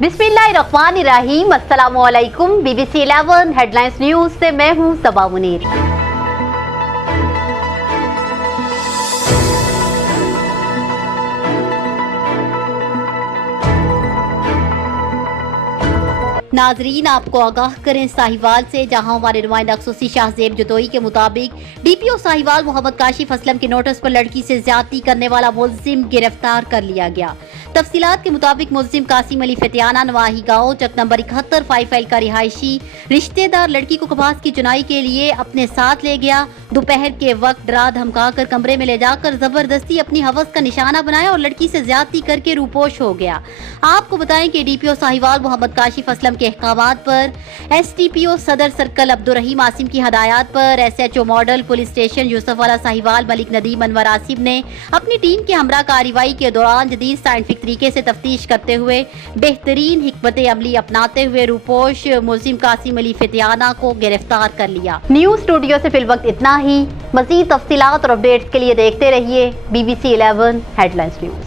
बिस्मिल्लाहिर्रहमानिर्रहीम। अस्सलामुअलैकुम। BBC 11 headlines news से मैं हूं सबा मुनीर। नाजरीन, आपको आगाह करें साहिवाल से, जहां हमारे नुमाइंदा अक्सुसी शाहजेब जतोई के मुताबिक DPO साहिवाल मोहम्मद काशिफ असलम के नोटिस पर लड़की से ज्यादती करने वाला मुलजिम गिरफ्तार कर लिया गया। तफसीलात के मुताबिक मुलजिम कासिम अली फतियाना नवाही गाँव चक नंबर 71 फाइल का रिहायशी रिश्तेदार लड़की को कपास की चुनाई के लिए अपने साथ ले गया। दोपहर के वक्त डरा धमका कर कमरे में ले जाकर जबरदस्ती अपनी हवस का निशाना बनाया और लड़की से ज्यादती करके रूपोश हो गया। आपको बताएं कि DPO साहिवाल मोहम्मद काशिफ असलम के अहकामात पर STPO सदर सर्कल अब्दुर्रहीम आसिम की हदायत पर SHO model police station Yousafwala Sahiwal Malik Nadeem Anwar Asif ने अपनी टीम के हमरा कार्रवाई के दौरान जदीद साइंटिफिक तरीके से तफ्तीश करते हुए बेहतरीन हिकमत अमली अपनाते हुए रूपोश मुलजिम कासिम अली फतियाना को गिरफ्तार कर लिया। न्यूज स्टूडियो से फिलवक्त इतना ही। मजीद तफसीलात और अपडेट्स के लिए देखते रहिए BBC 11 हेडलाइंस न्यूज।